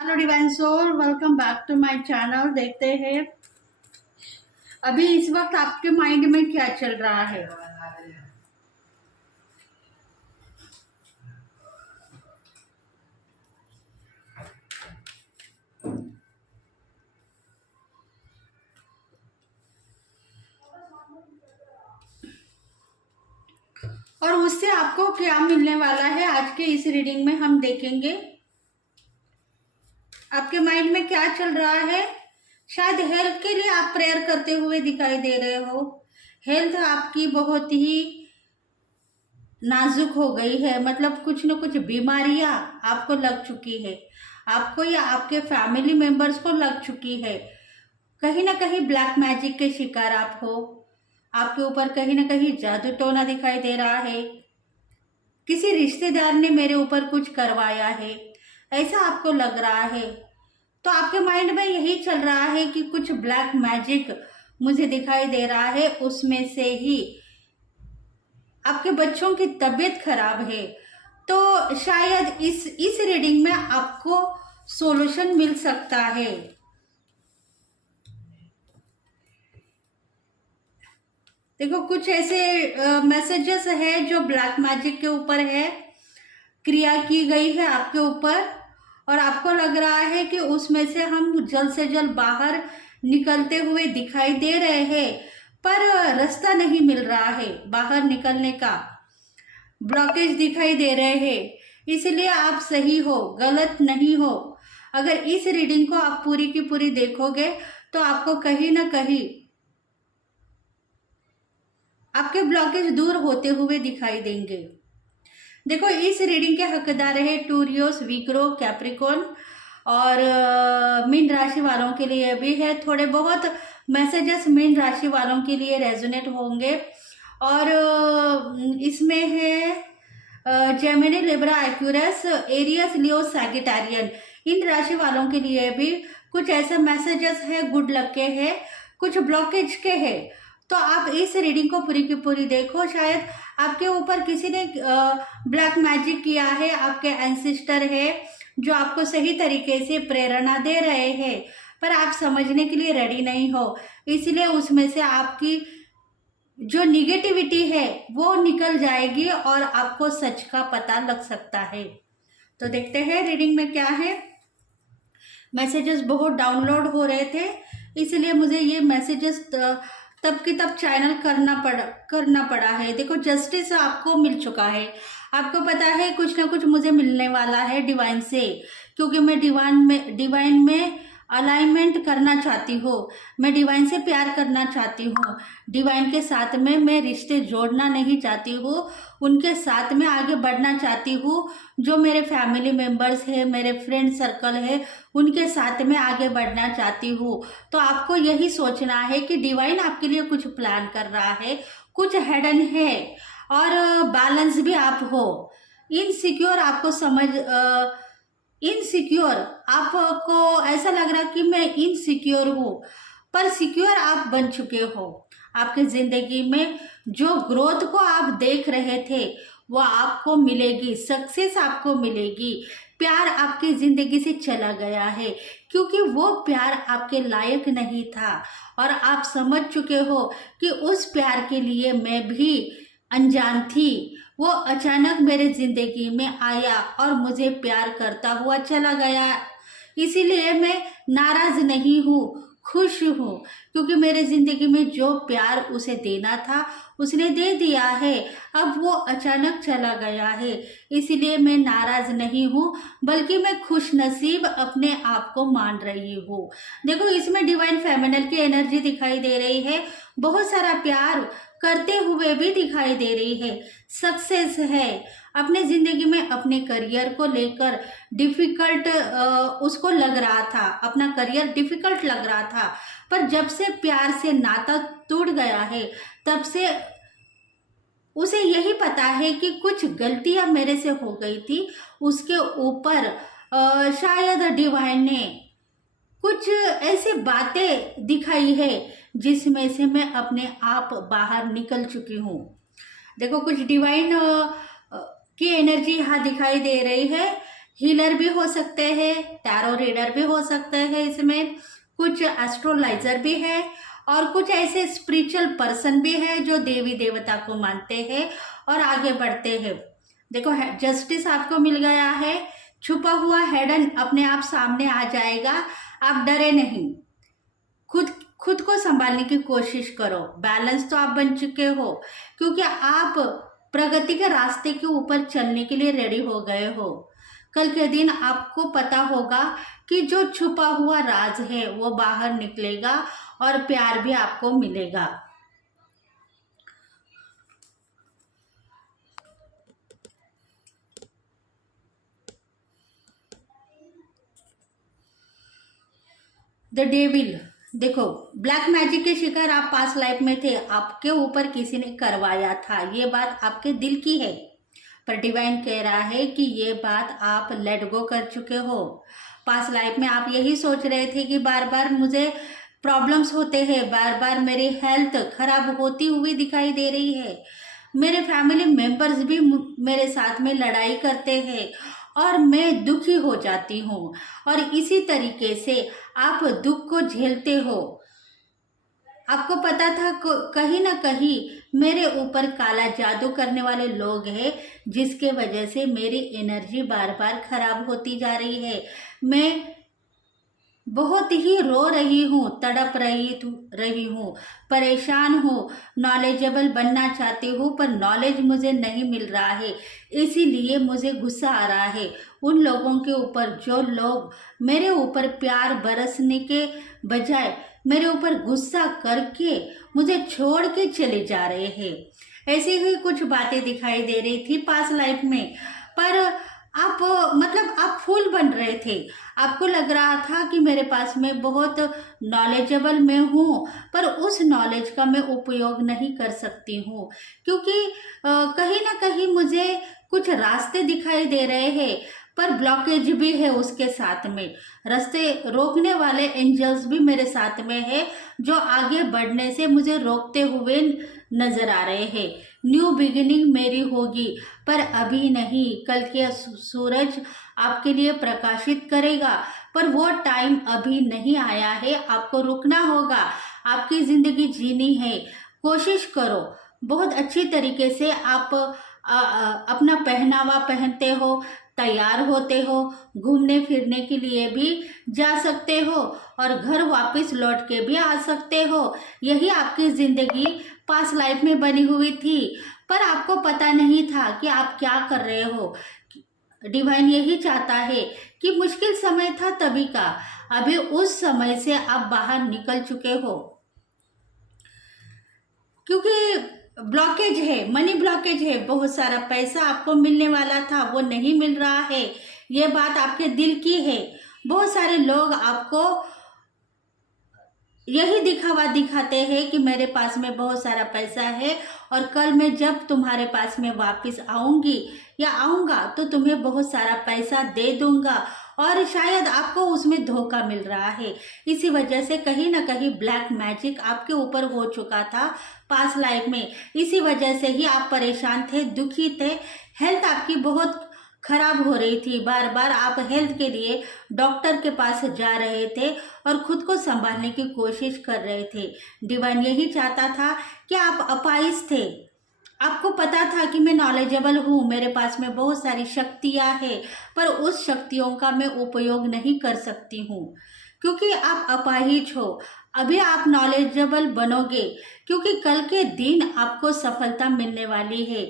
Hello divine soul, welcome back to my channel. देखते हैं अभी इस वक्त आपके माइंड में क्या चल रहा है। और उससे आपको क्या मिलने वाला है आज के इस रीडिंग में हम देखेंगे। आपके माइंड में क्या चल रहा है। शायद हेल्थ के लिए आप प्रेयर करते हुए दिखाई दे रहे हो। हेल्थ आपकी बहुत ही नाजुक हो गई है, मतलब कुछ न कुछ बीमारियां आपको लग चुकी है, आपको या आपके फैमिली मेंबर्स को लग चुकी है। कहीं ना कहीं ब्लैक मैजिक के शिकार आप हो। आपके ऊपर कहीं ना कहीं जादू टोना दिखाई दे रहा है। किसी रिश्तेदार ने मेरे ऊपर कुछ करवाया है, ऐसा आपको लग रहा है। तो आपके माइंड में यही चल रहा है कि कुछ ब्लैक मैजिक मुझे दिखाई दे रहा है। उसमें से ही आपके बच्चों की तबीयत खराब है। तो शायद इस रीडिंग में आपको सॉल्यूशन मिल सकता है। देखो, कुछ ऐसे मैसेजेस है जो ब्लैक मैजिक के ऊपर है, क्रिया की गई है आपके ऊपर, और आपको लग रहा है कि उसमें से हम जल्द से जल्द बाहर निकलते हुए दिखाई दे रहे हैं, पर रास्ता नहीं मिल रहा है बाहर निकलने का। ब्लॉकेज दिखाई दे रहे हैं। इसलिए आप सही हो, गलत नहीं हो। अगर इस रीडिंग को आप पूरी की पूरी देखोगे तो आपको कहीं ना कहीं आपके ब्लॉकेज दूर होते हुए दिखाई देंगे। देखो, इस रीडिंग के हकदार है टूरियोस, विक्रो, कैप्रिकॉन और मीन राशि वालों के लिए भी है। थोड़े बहुत मैसेजेस मीन राशि वालों के लिए रेजोनेट होंगे। और इसमें है जेमिनी, लिब्रा, एक्यूरस, एरियस, लियो, सैगिटारियन। इन राशि वालों के लिए भी कुछ ऐसे मैसेजेस है गुड लक के है, कुछ ब्लॉकेज के है। तो आप इस रीडिंग को पूरी की पूरी देखो। शायद आपके ऊपर किसी ने ब्लैक मैजिक किया है, आपके एंसेस्टर है जो आपको सही तरीके से प्रेरणा दे रहे हैं, पर आप समझने के लिए रेडी नहीं हो। इसलिए उसमें से आपकी जो निगेटिविटी है वो निकल जाएगी और आपको सच का पता लग सकता है। तो देखते हैं रीडिंग में क्या है। मैसेजेस बहुत डाउनलोड हो रहे थे, इसलिए मुझे ये मैसेजेस तब की तब चैनल करना पड़ा है। देखो, जस्टिस आपको मिल चुका है। आपको पता है कुछ ना कुछ मुझे मिलने वाला है डिवाइन से, क्योंकि मैं डिवाइन में अलाइनमेंट करना चाहती हूँ। मैं डिवाइन से प्यार करना चाहती हूँ। डिवाइन के साथ में मैं रिश्ते जोड़ना नहीं चाहती हूँ, उनके साथ में आगे बढ़ना चाहती हूँ। जो मेरे फैमिली मेंबर्स है, मेरे फ्रेंड सर्कल है, उनके साथ में आगे बढ़ना चाहती हूँ। तो आपको यही सोचना है कि डिवाइन आपके लिए कुछ प्लान कर रहा है, कुछ हिडन है। और बैलेंस भी आप हो। इनसिक्योर आपको इनसिक्योर आपको ऐसा लग रहा कि मैं इनसिक्योर हूँ, पर सिक्योर आप बन चुके हो। आपके जिंदगी में जो ग्रोथ को आप देख रहे थे वो आपको मिलेगी, सक्सेस आपको मिलेगी। प्यार आपकी जिंदगी से चला गया है क्योंकि वो प्यार आपके लायक नहीं था, और आप समझ चुके हो कि उस प्यार के लिए मैं भी अनजान थी। वो अचानक मेरे जिंदगी में आया और मुझे प्यार करता हुआ चला गया। इसीलिए मैं नाराज नहीं हूँ, खुश हूँ, क्योंकि मेरे जिंदगी में जो प्यार उसे देना था उसने दे दिया है। अब वो अचानक चला गया है, इसलिए मैं नाराज नहीं हूँ, बल्कि मैं खुश नसीब अपने आप को मान रही हूँ। देखो, इसमें डिवाइन फेमिनल की एनर्जी दिखाई दे रही है। बहुत सारा प्यार करते हुए भी दिखाई दे रही है। सक्सेस है अपने जिंदगी में। अपने करियर को लेकर डिफिकल्ट उसको लग रहा था, अपना करियर डिफिकल्ट लग रहा था, पर जब से प्यार से नाता टूट गया है तब से उसे यही पता है कि कुछ गलतियां मेरे से हो गई थी। उसके ऊपर शायद डिवाइन ने कुछ ऐसी बातें दिखाई है जिसमें से मैं अपने आप बाहर निकल चुकी हूँ। देखो, कुछ डिवाइन की एनर्जी यहाँ दिखाई दे रही है हीलर भी हो सकते हैं, टैरो रीडर भी हो सकते हैं, इसमें कुछ एस्ट्रोलाइजर भी है और कुछ ऐसे स्पिरिचुअल पर्सन भी है जो देवी देवता को मानते हैं और आगे बढ़ते हैं। देखो जस्टिस आपको मिल गया है, छुपा हुआ हेडन अपने आप सामने आ जाएगा। आप डरे नहीं, खुद खुद को संभालने की कोशिश करो। बैलेंस तो आप बन चुके हो क्योंकि आप प्रगति के रास्ते के ऊपर चलने के लिए रेडी हो गए हो। कल के दिन आपको पता होगा कि जो छुपा हुआ राज है वो बाहर निकलेगा और प्यार भी आपको मिलेगा। द डेविल, देखो ब्लैक मैजिक के शिकार आप पास लाइफ में थे, आपके ऊपर किसी ने करवाया था, ये बात आपके दिल की है, पर डिवाइन कह रहा है कि ये बात आप लेट गो कर चुके हो। पास लाइफ में आप यही सोच रहे थे कि बार बार मुझे प्रॉब्लम्स होते हैं, बार बार मेरी हेल्थ खराब होती हुई दिखाई दे रही है, मेरे फैमिली मेंबर्स भी मेरे साथ में लड़ाई करते हैं और मैं दुखी हो जाती हूँ, और इसी तरीके से आप दुख को झेलते हो। आपको पता था कहीं ना कहीं मेरे ऊपर काला जादू करने वाले लोग हैं, जिसके वजह से मेरी एनर्जी बार बार खराब होती जा रही है। मैं बहुत ही रो रही हूँ, तड़प रही हूँ, परेशान हूँ, नॉलेजेबल बनना चाहती हूँ पर नॉलेज मुझे नहीं मिल रहा है, इसीलिए मुझे गुस्सा आ रहा है उन लोगों के ऊपर जो लोग मेरे ऊपर प्यार बरसने के बजाय मेरे ऊपर गुस्सा करके मुझे छोड़ के चले जा रहे हैं। ऐसी ही कुछ बातें दिखाई दे रही थी पास लाइफ में, पर आप मतलब आप फूल बन रहे थे। आपको लग रहा था कि मेरे पास में बहुत नॉलेजेबल मैं हूँ, पर उस नॉलेज का मैं उपयोग नहीं कर सकती हूँ क्योंकि कहीं ना कहीं मुझे कुछ रास्ते दिखाई दे रहे हैं पर ब्लॉकेज भी है उसके साथ में। रास्ते रोकने वाले एंजल्स भी मेरे साथ में है जो आगे बढ़ने से मुझे रोकते हुए नजर आ रहे हैं। न्यू बिगिनिंग मेरी होगी पर अभी नहीं, कल के सूरज आपके लिए प्रकाशित करेगा, पर वो टाइम अभी नहीं आया है। आपको रुकना होगा, आपकी जिंदगी जीनी है, कोशिश करो। बहुत अच्छी तरीके से आप अपना पहनावा पहनते हो, तैयार होते हो, घूमने फिरने के लिए भी जा सकते हो और घर वापस लौट के भी आ सकते हो। यही आपकी जिंदगी पास्ट लाइफ में बनी हुई थी, पर आपको पता नहीं था कि आप क्या कर रहे हो। डिवाइन यही चाहता है कि मुश्किल समय था तभी का, अभी उस समय से आप बाहर निकल चुके हो क्योंकि ब्लॉकेज है, मनी ब्लॉकेज है, बहुत सारा पैसा आपको मिलने वाला था वो नहीं मिल रहा है, ये बात आपके दिल की है। बहुत सारे लोग आपको यही दिखावा दिखाते हैं कि मेरे पास में बहुत सारा पैसा है और कल मैं जब तुम्हारे पास में वापस आऊंगी या आऊंगा तो तुम्हें बहुत सारा पैसा दे दूंगा, और शायद आपको उसमें धोखा मिल रहा है। इसी वजह से कहीं ना कहीं ब्लैक मैजिक आपके ऊपर हो चुका था पास्ट लाइफ में, इसी वजह से ही आप परेशान थे, दुखी थे, हेल्थ आपकी बहुत खराब हो रही थी, बार बार आप हेल्थ के लिए डॉक्टर के पास जा रहे थे और खुद को संभालने की कोशिश कर रहे थे। डिवाइन यही चाहता था कि आप अपाहिज थे, आपको पता था कि मैं नॉलेजेबल हूँ, मेरे पास में बहुत सारी शक्तियाँ हैं, पर उस शक्तियों का मैं उपयोग नहीं कर सकती हूँ क्योंकि आप अपाहिज हो। अभी आप नॉलेजेबल बनोगे क्योंकि कल के दिन आपको सफलता मिलने वाली है।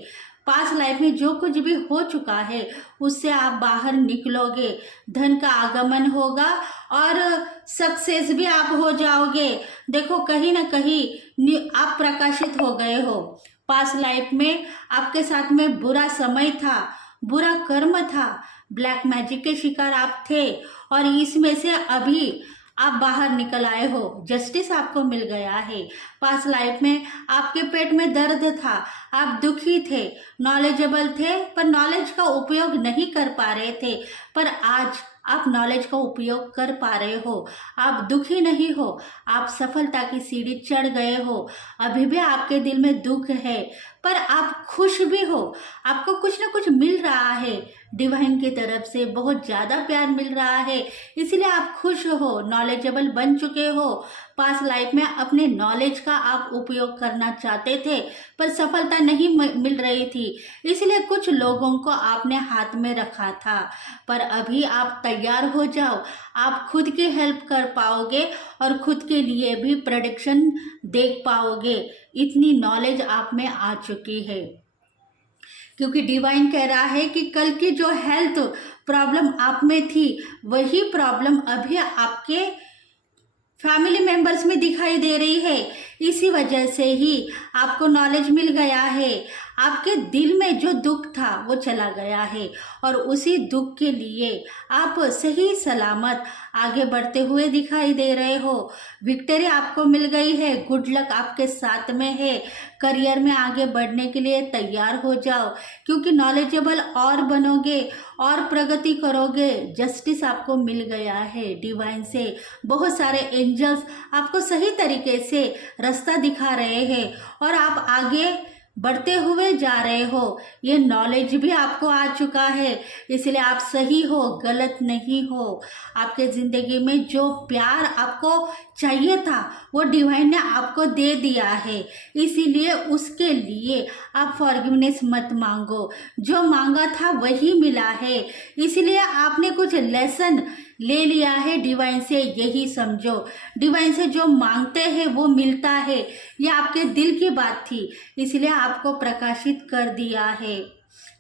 पास्ट लाइफ में जो कुछ भी हो चुका है उससे आप बाहर निकलोगे, धन का आगमन होगा और सक्सेस भी आप हो जाओगे। देखो कहीं ना कहीं आप प्रकाशित हो गए हो। पास्ट लाइफ में आपके साथ में बुरा समय था, बुरा कर्म था, ब्लैक मैजिक के शिकार आप थे और इसमें से अभी आप बाहर निकल आए हो, जस्टिस आपको मिल गया है। पास्ट लाइफ में आपके पेट में दर्द था, आप दुखी थे, नॉलेजेबल थे पर नॉलेज का उपयोग नहीं कर पा रहे थे, पर आज आप नॉलेज का उपयोग कर पा रहे हो। आप दुखी नहीं हो, आप सफलता की सीढ़ी चढ़ गए हो। अभी भी आपके दिल में दुख है पर आप खुश भी हो, आपको कुछ ना कुछ मिल रहा है। डिवाइन की तरफ से बहुत ज़्यादा प्यार मिल रहा है, इसलिए आप खुश हो, नॉलेजेबल बन चुके हो। पास्ट लाइफ में अपने नॉलेज का आप उपयोग करना चाहते थे पर सफलता नहीं मिल रही थी, इसलिए कुछ लोगों को आपने हाथ में रखा था। पर अभी आप तैयार हो जाओ, आप खुद की हेल्प कर पाओगे और खुद के लिए भी प्रेडिक्शन देख पाओगे। इतनी नॉलेज आप में आ चुकी है, क्योंकि डिवाइन कह रहा है कि कल की जो हेल्थ प्रॉब्लम आप में थी वही प्रॉब्लम अभी आपके फैमिली मेंबर्स में दिखाई दे रही है। इसी वजह से ही आपको नॉलेज मिल गया है। आपके दिल में जो दुख था वो चला गया है और उसी दुख के लिए आप सही सलामत आगे बढ़ते हुए दिखाई दे रहे हो। विक्ट्री आपको मिल गई है, गुड लक आपके साथ में है। करियर में आगे बढ़ने के लिए तैयार हो जाओ, क्योंकि नॉलेजेबल और बनोगे और प्रगति करोगे। जस्टिस आपको मिल गया है डिवाइन से। बहुत सारे एंजल्स आपको सही तरीके से रास्ता दिखा रहे हैं और आप आगे बढ़ते हुए जा रहे हो। ये नॉलेज भी आपको आ चुका है, इसलिए आप सही हो, गलत नहीं हो। आपके ज़िंदगी में जो प्यार आपको चाहिए था वो डिवाइन ने आपको दे दिया है, इसीलिए उसके लिए आप फॉरगिवनेस मत मांगो। जो मांगा था वही मिला है, इसलिए आपने कुछ लेसन ले लिया है डिवाइन से, यही समझो। डिवाइन से जो मांगते हैं वो मिलता है, ये आपके दिल की बात थी, इसलिए आपको प्रकाशित कर दिया है।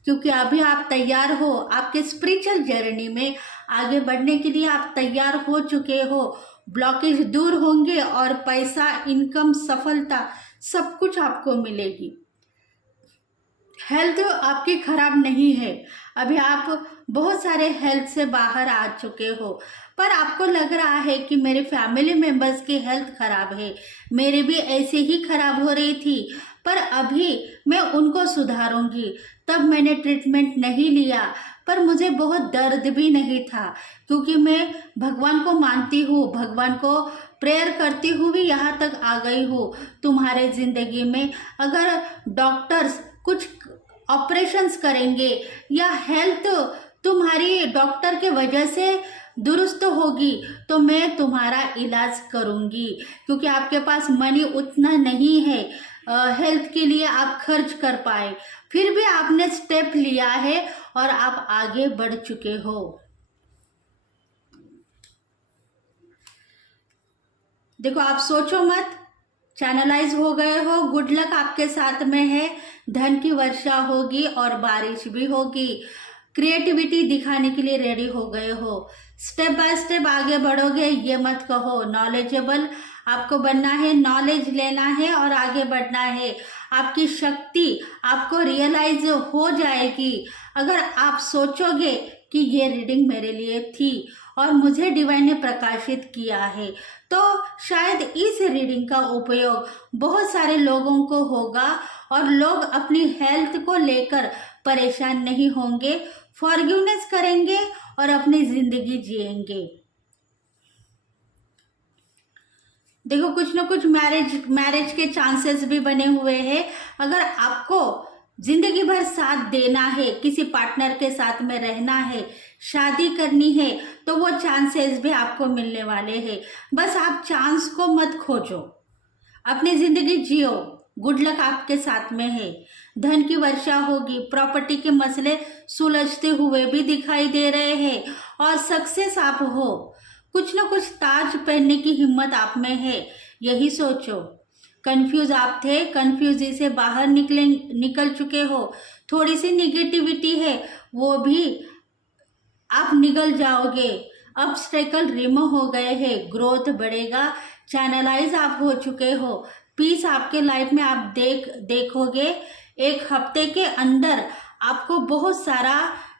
क्योंकि अभी आप तैयार हो, आपके स्पिरिचुअल जर्नी में आगे बढ़ने के लिए आप तैयार हो चुके हो। ब्लॉकेज दूर होंगे और पैसा, इनकम, सफलता सब कुछ आपको मिलेगी। हेल्थ आपकी खराब नहीं है, अभी आप बहुत सारे हेल्थ से बाहर आ चुके हो, पर आपको लग रहा है कि मेरे फैमिली मेंबर्स की हेल्थ खराब है, मेरी भी ऐसे ही खराब हो रही थी, पर अभी मैं उनको सुधारूंगी। तब मैंने ट्रीटमेंट नहीं लिया, पर मुझे बहुत दर्द भी नहीं था, क्योंकि मैं भगवान को मानती हूँ, भगवान को प्रेयर करती हुई यहाँ तक आ गई हूँ। तुम्हारे ज़िंदगी में अगर डॉक्टर्स कुछ ऑपरेशंस करेंगे या हेल्थ तुम्हारी डॉक्टर के वजह से दुरुस्त होगी तो मैं तुम्हारा इलाज करूँगी, क्योंकि आपके पास मनी उतना नहीं है हेल्थ के लिए आप खर्च कर पाए। फिर भी आपने स्टेप लिया है और आप आगे बढ़ चुके हो। देखो, आप सोचो मत, चैनलाइज हो गए हो, गुड लक आपके साथ में है। धन की वर्षा होगी और बारिश भी होगी। क्रिएटिविटी दिखाने के लिए रेडी हो गए हो। स्टेप बाय स्टेप आगे बढ़ोगे, ये मत कहो। नॉलेजेबल आपको बनना है, नॉलेज लेना है और आगे बढ़ना है। आपकी शक्ति आपको रियलाइज हो जाएगी अगर आप सोचोगे कि ये रीडिंग मेरे लिए थी और मुझे डिवाइन ने प्रकाशित किया है, तो शायद इस रीडिंग का उपयोग बहुत सारे लोगों को होगा और लोग अपनी हेल्थ को लेकर परेशान नहीं होंगे, फॉरगिवनेस करेंगे और अपनी जिंदगी जिएंगे। देखो, कुछ ना कुछ मैरिज के चांसेस भी बने हुए हैं। अगर आपको जिंदगी भर साथ देना है, किसी पार्टनर के साथ में रहना है, शादी करनी है, तो वो चांसेस भी आपको मिलने वाले हैं। बस आप चांस को मत खोजो, अपनी जिंदगी जियो। गुड लक आपके साथ में है। धन की वर्षा होगी, प्रॉपर्टी के मसले सुलझते हुए भी दिखाई दे रहे हैं और सक्सेस आप हो। कुछ ना कुछ ताज पहनने की हिम्मत आप में है, यही सोचो। कंफ्यूज आप थे, कंफ्यूजी से बाहर निकल चुके हो। थोड़ी सी निगेटिविटी है, वो भी आप निकल जाओगे। ऑब्स्टेकल रिमूव हो गए हैं, ग्रोथ बढ़ेगा, चैनलाइज आप हो चुके हो। पीस आपके लाइफ में आप देखोगे। एक हफ्ते के अंदर आपको बहुत सारा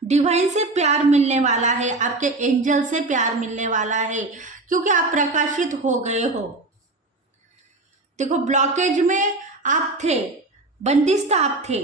डिवाइन से प्यार मिलने वाला है, आपके एंजल से प्यार मिलने वाला है, क्योंकि आप प्रकाशित हो गए हो। देखो, ब्लॉकेज में आप थे, बंदिश आप थे,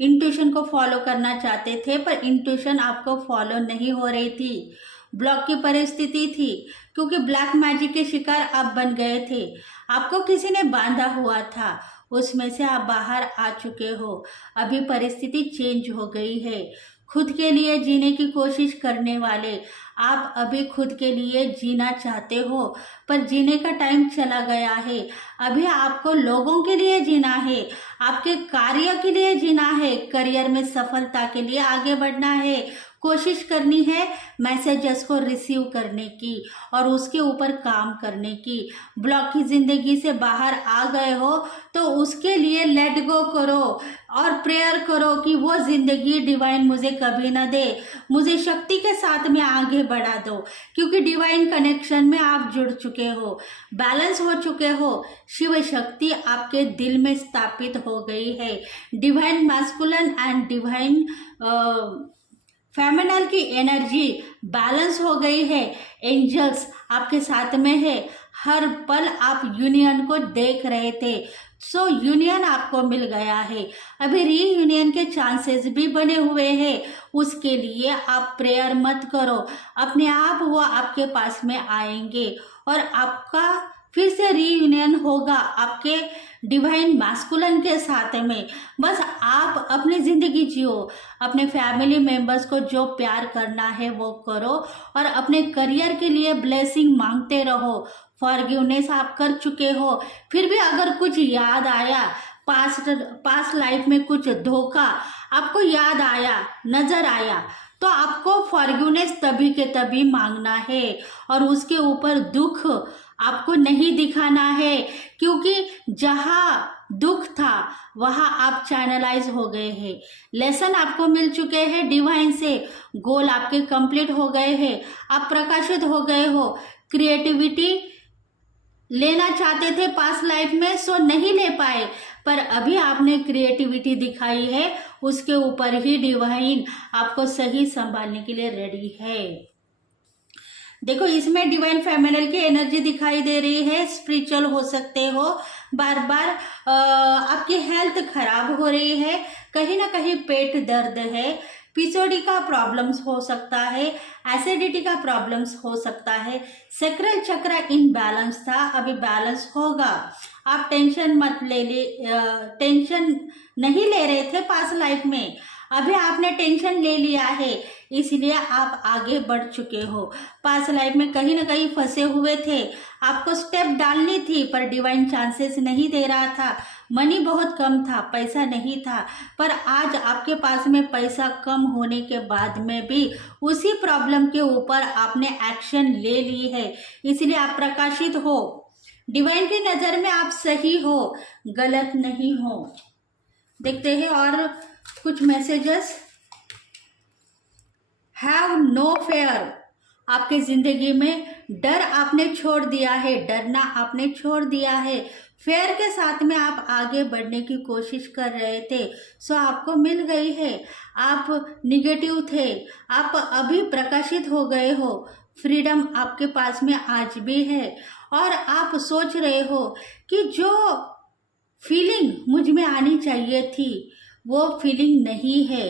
इंट्यूशन को फॉलो करना चाहते थे पर इंट्यूशन आपको फॉलो नहीं हो रही थी। ब्लॉक की परिस्थिति थी, क्योंकि ब्लैक मैजिक के शिकार आप बन गए थे। आपको किसी ने बांधा हुआ था, उसमें से आप बाहर आ चुके हो। अभी परिस्थिति चेंज हो गई है। खुद के लिए जीने की कोशिश करने वाले, आप अभी खुद के लिए जीना चाहते हो, पर जीने का टाइम चला गया है। अभी आपको लोगों के लिए जीना है, आपके कार्य के लिए जीना है, करियर में सफलता के लिए आगे बढ़ना है, कोशिश करनी है मैसेजेस को रिसीव करने की और उसके ऊपर काम करने की। ब्लॉक की ज़िंदगी से बाहर आ गए हो तो उसके लिए लेट गो करो और प्रेयर करो कि वो ज़िंदगी डिवाइन मुझे कभी ना दे, मुझे शक्ति के साथ में आगे बढ़ा दो, क्योंकि डिवाइन कनेक्शन में आप जुड़ चुके हो, बैलेंस हो चुके हो, शिव शक्ति आपके दिल में स्थापित हो गई है। डिवाइन मैस्कुलिन एंड डिवाइन फेमिनल की एनर्जी बैलेंस हो गई है, एंजल्स आपके साथ में है। हर पल आप यूनियन को देख रहे थे, सो यूनियन आपको मिल गया है। अभी रीयूनियन के चांसेस भी बने हुए हैं, उसके लिए आप प्रेयर मत करो, अपने आप वो आपके पास में आएंगे और आपका फिर से रीयूनियन होगा आपके डिवाइन मैस्कुलिन के साथ में। बस आप अपनी ज़िंदगी जियो, अपने फैमिली मेंबर्स को जो प्यार करना है वो करो और अपने करियर के लिए ब्लेसिंग मांगते रहो। फॉरगिवनेस आप कर चुके हो, फिर भी अगर कुछ याद आया, पास्ट लाइफ में कुछ धोखा आपको याद आया, नज़र आया, तो आपको फॉरगिवनेस तभी के तभी मांगना है और उसके ऊपर दुख आपको नहीं दिखाना है, क्योंकि जहाँ दुख था वहाँ आप चैनलाइज हो गए हैं, लेसन आपको मिल चुके हैं डिवाइन से, गोल आपके कंप्लीट हो गए हैं, आप प्रकाशित हो गए हो। क्रिएटिविटी लेना चाहते थे पास्ट लाइफ में, सो नहीं ले पाए, पर अभी आपने क्रिएटिविटी दिखाई है, उसके ऊपर ही डिवाइन आपको सही संभालने के लिए रेडी है। देखो इसमें डिवाइन फेमिनल की एनर्जी दिखाई दे रही है, स्पिरिचुअल हो सकते हो, बार बार आपकी हेल्थ खराब हो रही है, कहीं ना कहीं पेट दर्द है, पीसीओडी का प्रॉब्लम्स हो सकता है, एसिडिटी का प्रॉब्लम्स हो सकता है, सैक्रल चक्र इनबैलेंस था, अभी बैलेंस होगा। आप टेंशन मत टेंशन नहीं ले रहे थे पास्ट लाइफ में, अभी आपने टेंशन ले लिया है, इसलिए आप आगे बढ़ चुके हो। पास्ट लाइफ में कहीं ना कहीं फंसे हुए थे, आपको स्टेप डालनी थी पर डिवाइन चांसेस नहीं दे रहा था, मनी बहुत कम था, पैसा नहीं था, पर आज आपके पास में पैसा कम होने के बाद में भी उसी प्रॉब्लम के ऊपर आपने एक्शन ले ली है, इसलिए आप प्रकाशित हो। डिवाइन की नज़र में आप सही हो, गलत नहीं हो। देखते हैं और कुछ मैसेजेस। हैव नो फेयर, आपके जिंदगी में डर आपने छोड़ दिया है, डरना आपने छोड़ दिया है, फेयर के साथ में आप आगे बढ़ने की कोशिश कर रहे थे, सो आपको मिल गई है। आप निगेटिव थे, आप अभी प्रकाशित हो गए हो, फ्रीडम आपके पास में आज भी है और आप सोच रहे हो कि जो फीलिंग मुझ में आनी चाहिए थी वो फीलिंग नहीं है।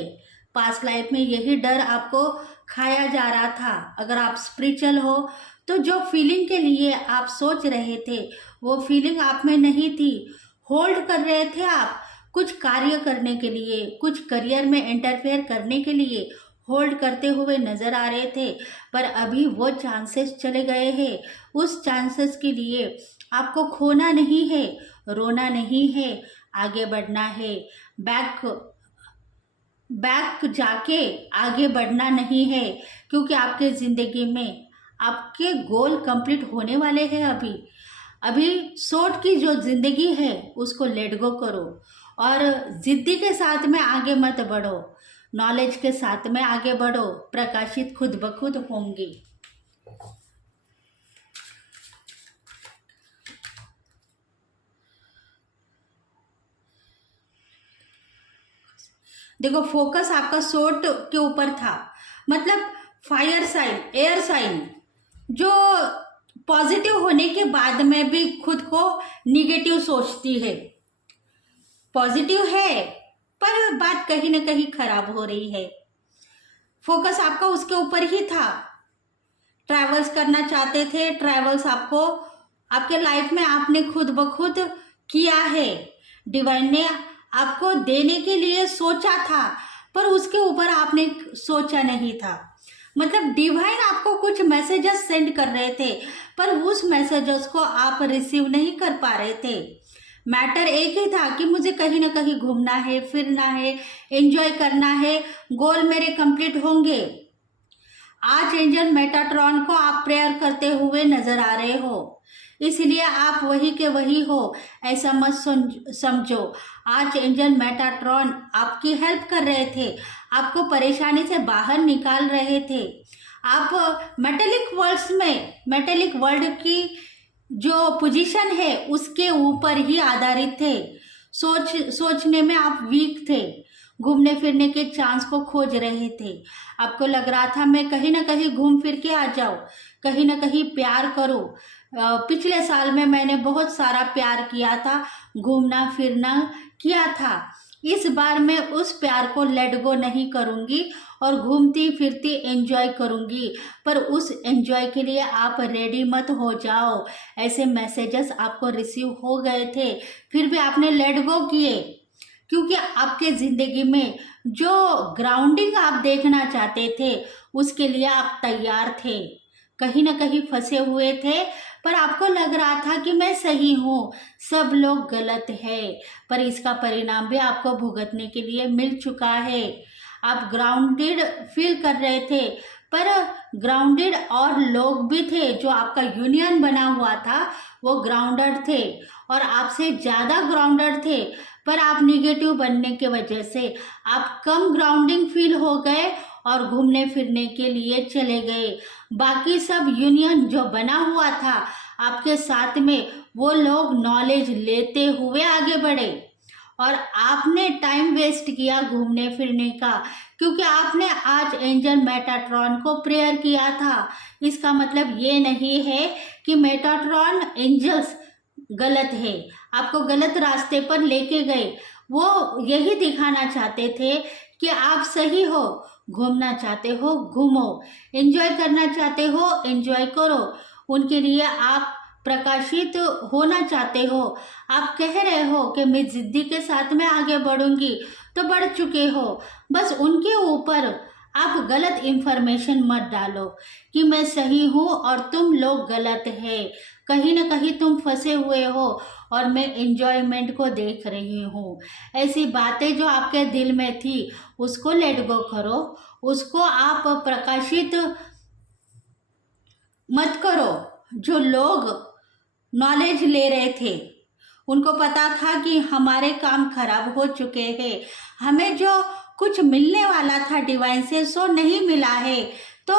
पास्ट लाइफ में यही डर आपको खाया जा रहा था। अगर आप स्पिरिचुअल हो तो जो फीलिंग के लिए आप सोच रहे थे वो फीलिंग आप में नहीं थी, होल्ड कर रहे थे आप कुछ कार्य करने के लिए, कुछ करियर में इंटरफेयर करने के लिए होल्ड करते हुए नज़र आ रहे थे, पर अभी वो चांसेस चले गए हैं। उस चांसेस के लिए आपको खोना नहीं है, रोना नहीं है, आगे बढ़ना है, बैक जाके आगे बढ़ना नहीं है, क्योंकि आपके ज़िंदगी में आपके गोल कंप्लीट होने वाले हैं। अभी शॉर्ट की जो ज़िंदगी है उसको लेट गो करो और ज़िद्दी के साथ में आगे मत बढ़ो, नॉलेज के साथ में आगे बढ़ो, प्रकाशित खुद ब खुद होंगी। देखो फोकस आपका शॉर्ट के ऊपर था, मतलब फायर साइन, एयर साइन, जो पॉजिटिव होने के बाद में भी खुद को निगेटिव सोचती है। पॉजिटिव है पर बात कहीं ना कहीं खराब हो रही है। फोकस आपका उसके ऊपर ही था, ट्रैवल्स करना चाहते थे, ट्रैवल्स आपको आपके लाइफ में आपने खुद ब खुद किया है। डिवाइन ने आपको देने के लिए सोचा था, पर उसके ऊपर आपने सोचा नहीं था। मतलब डिवाइन आपको कुछ मैसेजेस सेंड कर रहे थे, पर उस मैसेजेस को आप रिसीव नहीं कर पा रहे थे। मैटर एक ही था कि मुझे कहीं ना कहीं घूमना है, फिरना है, एंजॉय करना है, गोल मेरे कंप्लीट होंगे। आज एंजल मेटाट्रॉन को आप प्रेयर करते हुए नजर आ रहे हो, इसलिए आप वही के वही हो ऐसा मत समझो। आज एंजल मेटाट्रॉन आपकी हेल्प कर रहे थे, आपको परेशानी से बाहर निकाल रहे थे। आप मेटेलिक वर्ल्ड की जो पोजीशन है उसके ऊपर ही आधारित थे। सोचने में आप वीक थे, घूमने फिरने के चांस को खोज रहे थे। आपको लग रहा था मैं कहीं ना कहीं घूम फिर के आ जाऊं, कहीं ना कहीं प्यार करूं। पिछले साल में मैंने बहुत सारा प्यार किया था, घूमना फिरना किया था। इस बार मैं उस प्यार को लेट गो नहीं करूंगी और घूमती फिरती एंजॉय करूंगी, पर उस एंजॉय के लिए आप रेडी मत हो जाओ। ऐसे मैसेजेस आपको रिसीव हो गए थे, फिर भी आपने लेट गो किए, क्योंकि आपके ज़िंदगी में जो ग्राउंडिंग आप देखना चाहते थे उसके लिए आप तैयार थे। कहीं ना कहीं फंसे हुए थे, पर आपको लग रहा था कि मैं सही हूँ, सब लोग गलत है, पर इसका परिणाम भी आपको भुगतने के लिए मिल चुका है। आप ग्राउंडेड फील कर रहे थे, पर ग्राउंडेड और लोग भी थे जो आपका यूनियन बना हुआ था, वो ग्राउंडेड थे और आपसे ज़्यादा ग्राउंडेड थे, पर आप निगेटिव बनने के वजह से आप कम ग्राउंडिंग फील हो गए और घूमने फिरने के लिए चले गए। बाकी सब यूनियन जो बना हुआ था आपके साथ में, वो लोग नॉलेज लेते हुए आगे बढ़े और आपने टाइम वेस्ट किया घूमने फिरने का, क्योंकि आपने आज एंजल मेटाट्रॉन को प्रेयर किया था। इसका मतलब ये नहीं है कि मेटाट्रॉन एंजल्स गलत है, आपको गलत रास्ते पर लेके गए। वो यही दिखाना चाहते थे कि आप सही हो, घूमना चाहते हो घूमो, एंजॉय करना चाहते हो एंजॉय करो। उनके लिए आप प्रकाशित होना चाहते हो, आप कह रहे हो कि मैं जिद्दी के साथ में आगे बढ़ूंगी, तो बढ़ चुके हो। बस उनके ऊपर आप गलत इंफॉर्मेशन मत डालो कि मैं सही हूँ और तुम लोग गलत है। कहीं ना कहीं तुम फंसे हुए हो और मैं एंजॉयमेंट को देख रही हूँ। ऐसी बातें जो आपके दिल में थी उसको लेट गो करो, उसको आप प्रकाशित मत करो। जो लोग नॉलेज ले रहे थे उनको पता था कि हमारे काम खराब हो चुके हैं, हमें जो कुछ मिलने वाला था डिवाइन से सो नहीं मिला है, तो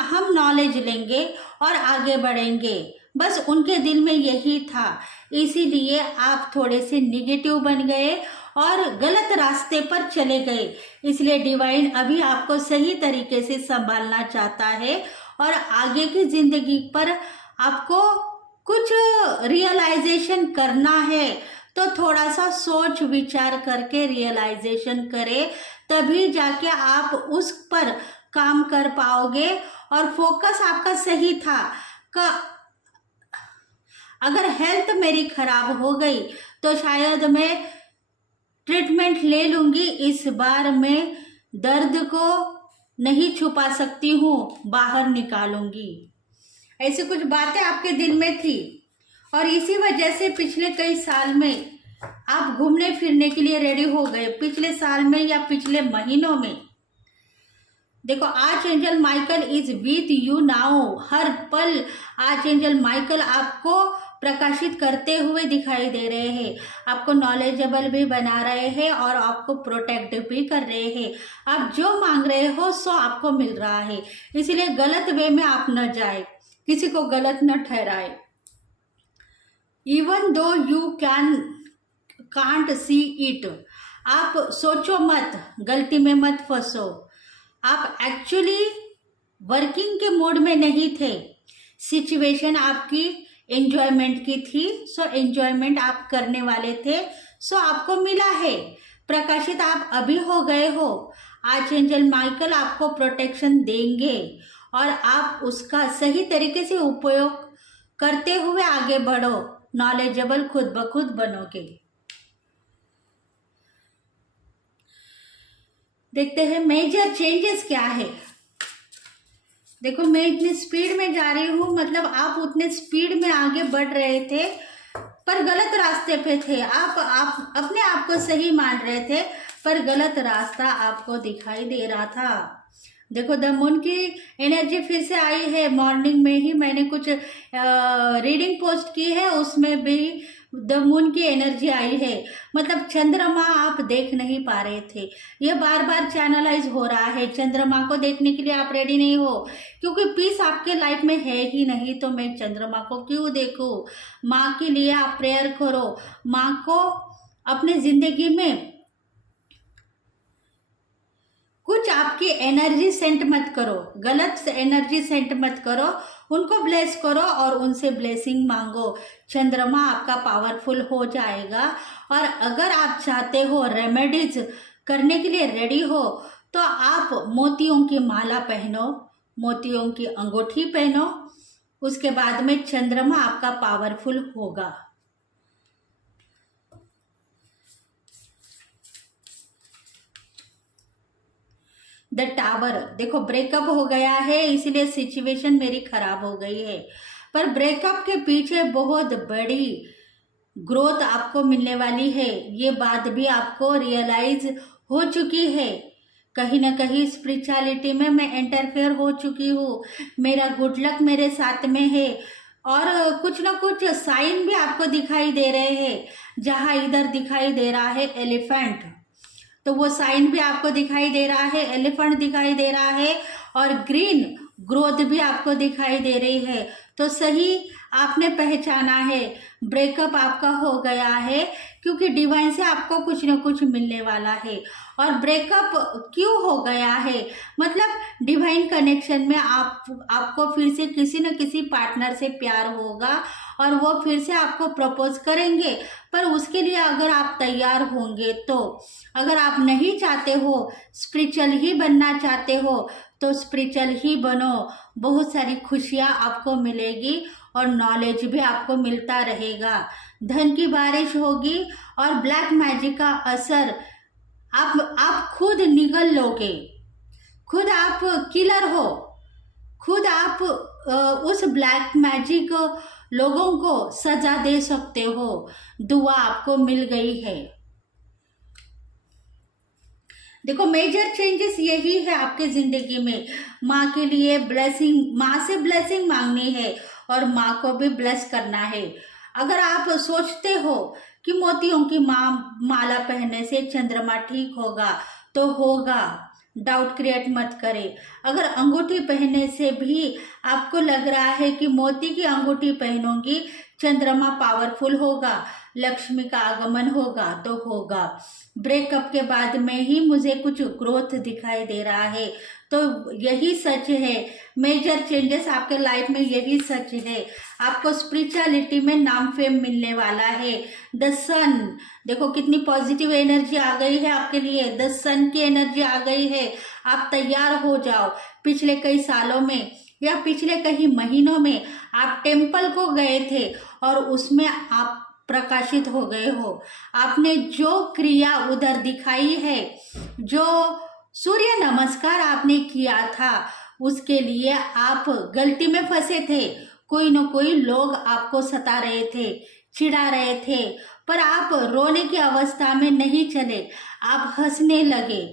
हम नॉलेज लेंगे और आगे बढ़ेंगे। बस उनके दिल में यही था, इसीलिए आप थोड़े से निगेटिव बन गए और गलत रास्ते पर चले गए। इसलिए डिवाइन अभी आपको सही तरीके से संभालना चाहता है और आगे की जिंदगी पर आपको कुछ रियलाइजेशन करना है, तो थोड़ा सा सोच विचार करके रियलाइजेशन करें, तभी जाके आप उस पर काम कर पाओगे। और फोकस आपका सही था का अगर हेल्थ मेरी खराब हो गई तो शायद मैं ट्रीटमेंट ले लूंगी, इस बार मैं दर्द को नहीं छुपा सकती हूँ, बाहर निकालूंगी। ऐसी कुछ बातें आपके दिल में थी और इसी वजह से पिछले कई साल में आप घूमने फिरने के लिए रेडी हो गए। पिछले साल में या पिछले महीनों में देखो, archangel Michael is with you now. हर पल आर्च एंजल माइकल आपको प्रकाशित करते हुए दिखाई दे रहे हैं, आपको नॉलेजेबल भी बना रहे हैं और आपको प्रोटेक्ट भी कर रहे हैं। आप जो मांग रहे हो सो आपको मिल रहा है, इसलिए गलत वे में आप न जाए, किसी को गलत न ठहराए। Even though you can't see it, आप सोचो मत, गलती में मत फंसो। आप एक्चुअली वर्किंग के मोड में नहीं थे, सिचुएशन आपकी एंजॉयमेंट की थी, सो एंजॉयमेंट आप करने वाले थे, सो आपको मिला है। प्रकाशित आप अभी हो गए हो। आर्च एंजल माइकल आपको प्रोटेक्शन देंगे और आप उसका सही तरीके से उपयोग करते हुए आगे बढ़ो, नॉलेजेबल खुद ब खुद बनोगे। देखते हैं मेजर चेंजेस क्या है। देखो मैं इतनी स्पीड में जा रही हूँ, मतलब आप उतने स्पीड में आगे बढ़ रहे थे पर गलत रास्ते पे थे। आप अपने आप को सही मान रहे थे पर गलत रास्ता आपको दिखाई दे रहा था। देखो द मून की एनर्जी फिर से आई है। मॉर्निंग में ही मैंने कुछ रीडिंग पोस्ट की है, उसमें भी द मून की एनर्जी आई है। मतलब चंद्रमा आप देख नहीं पा रहे थे, ये बार बार चैनलाइज हो रहा है। चंद्रमा को देखने के लिए आप रेडी नहीं हो, क्योंकि पीस आपके लाइफ में है ही नहीं, तो मैं चंद्रमा को क्यों देखूं। माँ के लिए आप प्रेयर करो, माँ को अपने जिंदगी में कुछ आपकी एनर्जी सेंड मत करो, गलत एनर्जी सेंड मत करो, उनको ब्लेस करो और उनसे ब्लेसिंग मांगो। चंद्रमा आपका पावरफुल हो जाएगा। और अगर आप चाहते हो, रेमेडीज करने के लिए रेडी हो, तो आप मोतियों की माला पहनो, मोतियों की अंगूठी पहनो, उसके बाद में चंद्रमा आपका पावरफुल होगा। द टावर, देखो ब्रेकअप हो गया है इसीलिए सिचुएशन मेरी खराब हो गई है, पर ब्रेकअप के पीछे बहुत बड़ी ग्रोथ आपको मिलने वाली है। ये बात भी आपको रियलाइज हो चुकी है। कहीं ना कहीं स्पिरिचुअलिटी में मैं इंटरफेयर हो चुकी हूँ, मेरा गुड लक मेरे साथ में है। और कुछ ना कुछ साइन भी आपको दिखाई दे रहे हैं। जहाँ इधर दिखाई दे रहा है एलिफेंट, तो वो साइन भी आपको दिखाई दे रहा है, एलिफेंट दिखाई दे रहा है, और ग्रीन ग्रोथ भी आपको दिखाई दे रही है। तो सही आपने पहचाना है, ब्रेकअप आपका हो गया है, क्योंकि डिवाइन से आपको कुछ न कुछ मिलने वाला है। और ब्रेकअप क्यों हो गया है, मतलब डिवाइन कनेक्शन में आपको फिर से किसी न किसी पार्टनर से प्यार होगा और वो फिर से आपको प्रपोज करेंगे। पर उसके लिए अगर आप तैयार होंगे तो, अगर आप नहीं चाहते हो, स्पिरिचुअल ही बनना चाहते हो, तो स्पिरिचुअल ही बनो। बहुत सारी खुशियाँ आपको मिलेगी और नॉलेज भी आपको मिलता रहेगा। धन की बारिश होगी और ब्लैक मैजिक का असर आप खुद निगल लोगे। खुद आप किलर हो, खुद आप उस ब्लैक मैजिक लोगों को सजा दे सकते हो। दुआ आपको मिल गई है। देखो मेजर चेंजेस यही है आपके जिंदगी में। माँ के लिए ब्लेसिंग, माँ से ब्लेसिंग मांगनी है और माँ को भी ब्लेस करना है। अगर आप सोचते हो कि मोतियों की माला पहनने से चंद्रमा ठीक होगा, तो होगा, डाउट क्रिएट मत करें। अगर अंगूठी पहनने से भी आपको लग रहा है कि मोती की अंगूठी पहनूंगी चंद्रमा पावरफुल होगा, लक्ष्मी का आगमन होगा, तो होगा। ब्रेकअप के बाद में ही मुझे कुछ ग्रोथ दिखाई दे रहा है, तो यही सच है। मेजर चेंजेस आपके लाइफ में यही सच है। आपको स्पिरिचुअलिटी में नाम फेम मिलने वाला है। द सन, देखो कितनी पॉजिटिव एनर्जी आ गई है आपके लिए, द सन की एनर्जी आ गई है। आप तैयार हो जाओ। पिछले कई सालों में या पिछले कई महीनों में आप टेम्पल को गए थे और उसमें आप प्रकाशित हो गए हो। आपने जो क्रिया उधर दिखाई है, जो सूर्य नमस्कार आपने किया था, उसके लिए आप गलती में फंसे थे। कोई न कोई लोग आपको सता रहे थे, चिढ़ा रहे थे, पर आप रोने की अवस्था में नहीं चले, आप हंसने लगे,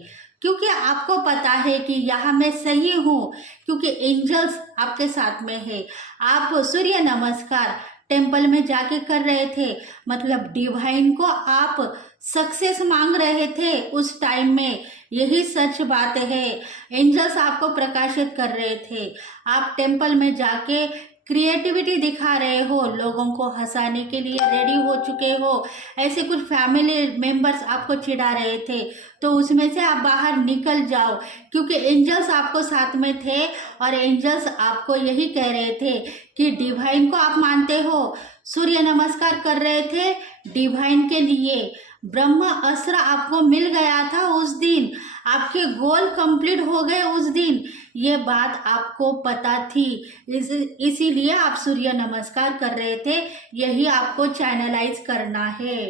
क्योंकि आपको पता है कि यहाँ मैं सही हूँ, क्योंकि एंजल्स आपके साथ में है। आप सूर्य नमस्कार टेम्पल में जाके कर रहे थे, मतलब डिवाइन को आप सक्सेस मांग रहे थे उस टाइम में। यही सच बात है। एंजल्स आपको प्रकाशित कर रहे थे। आप टेम्पल में जाके क्रिएटिविटी दिखा रहे हो, लोगों को हंसाने के लिए रेडी हो चुके हो। ऐसे कुछ फैमिली मेंबर्स आपको चिढ़ा रहे थे, तो उसमें से आप बाहर निकल जाओ, क्योंकि एंजल्स आपको साथ में थे और एंजल्स आपको यही कह रहे थे कि डिवाइन को आप मानते हो। सूर्य नमस्कार कर रहे थे डिवाइन के लिए। ब्रह्म अस्त्र आपको मिल गया था उस दिन, आपके गोल कंप्लीट हो गए उस दिन। ये बात आपको पता थी, इसीलिए आप सूर्य नमस्कार कर रहे थे। यही आपको चैनलाइज करना है।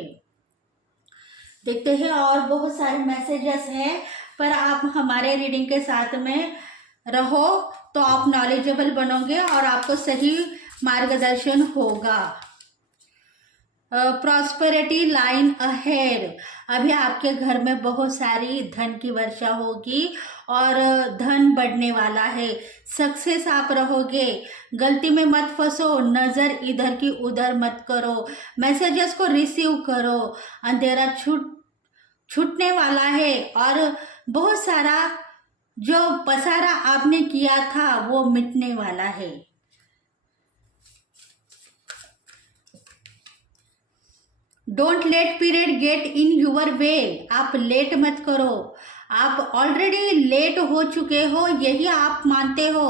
देखते हैं और बहुत सारे मैसेजेस हैं, पर आप हमारे रीडिंग के साथ में रहो तो आप नॉलेजेबल बनोगे और आपको सही मार्गदर्शन होगा। प्रॉस्पेरिटी लाइन अहेड, अभी आपके घर में बहुत सारी धन की वर्षा होगी और धन बढ़ने वाला है। सक्सेस आप रहोगे, गलती में मत फंसो, नज़र इधर की उधर मत करो, मैसेजेस को रिसीव करो, अंधेरा छूटने वाला है और बहुत सारा जो पसारा आपने किया था वो मिटने वाला है। Don't let period get in your way, आप लेट मत करो, आप ऑलरेडी लेट हो चुके हो यही आप मानते हो,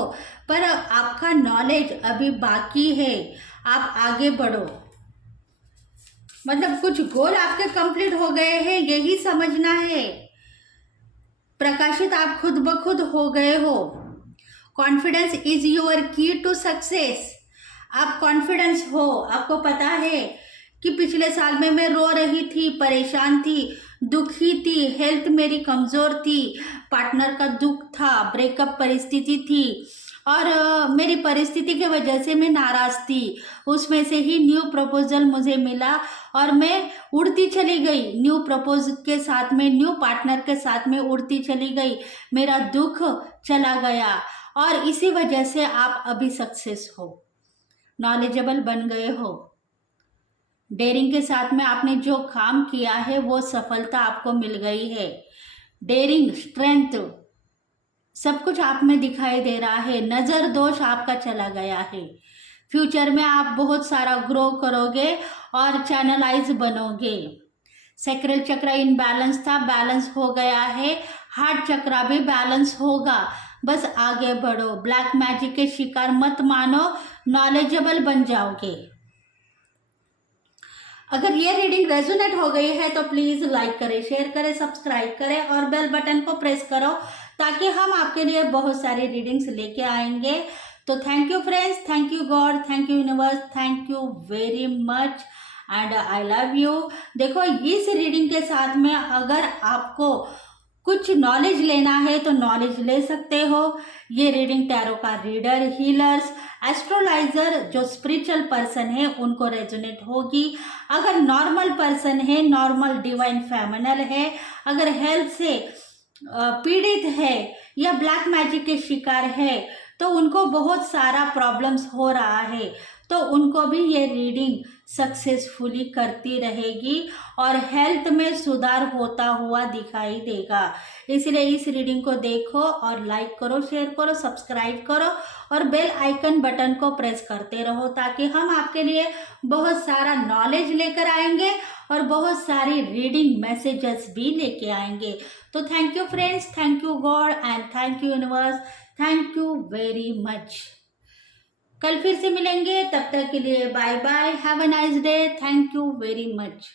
पर आपका नॉलेज अभी बाकी है, आप आगे बढ़ो। मतलब कुछ गोल आपके कंप्लीट हो गए हैं यही समझना है। प्रकाशित आप खुद ब खुद हो गए हो। कॉन्फिडेंस इज योर की टू सक्सेस, आप कॉन्फिडेंस हो, आपको पता है कि पिछले साल में मैं रो रही थी, परेशान थी, दुखी थी, हेल्थ मेरी कमज़ोर थी, पार्टनर का दुख था, ब्रेकअप परिस्थिति थी और मेरी परिस्थिति की वजह से मैं नाराज़ थी। उसमें से ही न्यू प्रपोजल मुझे मिला और मैं उड़ती चली गई, न्यू प्रपोज के साथ में, न्यू पार्टनर के साथ में उड़ती चली गई, मेरा दुख चला गया और इसी वजह से आप अभी सक्सेस हो, नॉलेजेबल बन गए हो। डेयरिंग के साथ में आपने जो काम किया है वो सफलता आपको मिल गई है। डेयरिंग, स्ट्रेंथ, सब कुछ आप में दिखाई दे रहा है। नज़र दोष आपका चला गया है। फ्यूचर में आप बहुत सारा ग्रो करोगे और चैनलाइज बनोगे। सैक्रल चक्र इनबैलेंस था, बैलेंस हो गया है। हार्ट चक्र भी बैलेंस होगा, बस आगे बढ़ो। ब्लैक मैजिक के शिकार मत मानो, नॉलेजेबल बन जाओगे। अगर ये रीडिंग रेजोनेट हो गई है तो प्लीज़ लाइक करें, शेयर करें, सब्सक्राइब करें और बेल बटन को प्रेस करो ताकि हम आपके लिए बहुत सारी रीडिंग्स लेके आएंगे। तो thank you friends, thank you God, thank you universe, thank you very much and I love you. देखो, इस रीडिंग के साथ में अगर आपको कुछ नॉलेज लेना है तो नॉलेज ले सकते हो। ये रीडिंग टैरो का रीडर, हीलर्स, एस्ट्रोलाइजर जो स्पिरिचुअल पर्सन है उनको रेजोनेट होगी। अगर नॉर्मल पर्सन है, नॉर्मल डिवाइन फेमिनल है, अगर हेल्थ से पीड़ित है या ब्लैक मैजिक के शिकार है तो उनको बहुत सारा प्रॉब्लम्स हो रहा है तो उनको भी ये रीडिंग सक्सेसफुली करती रहेगी और हेल्थ में सुधार होता हुआ दिखाई देगा। इसलिए इस रीडिंग को देखो और लाइक करो, शेयर करो, सब्सक्राइब करो और बेल आइकन बटन को प्रेस करते रहो ताकि हम आपके लिए बहुत सारा नॉलेज लेकर आएंगे और बहुत सारी रीडिंग मैसेजेस भी लेके आएंगे। तो thank you friends, thank you God and thank you universe, thank you very much. कल फिर से मिलेंगे, तब तक के लिए bye bye, have a nice day, thank you very much.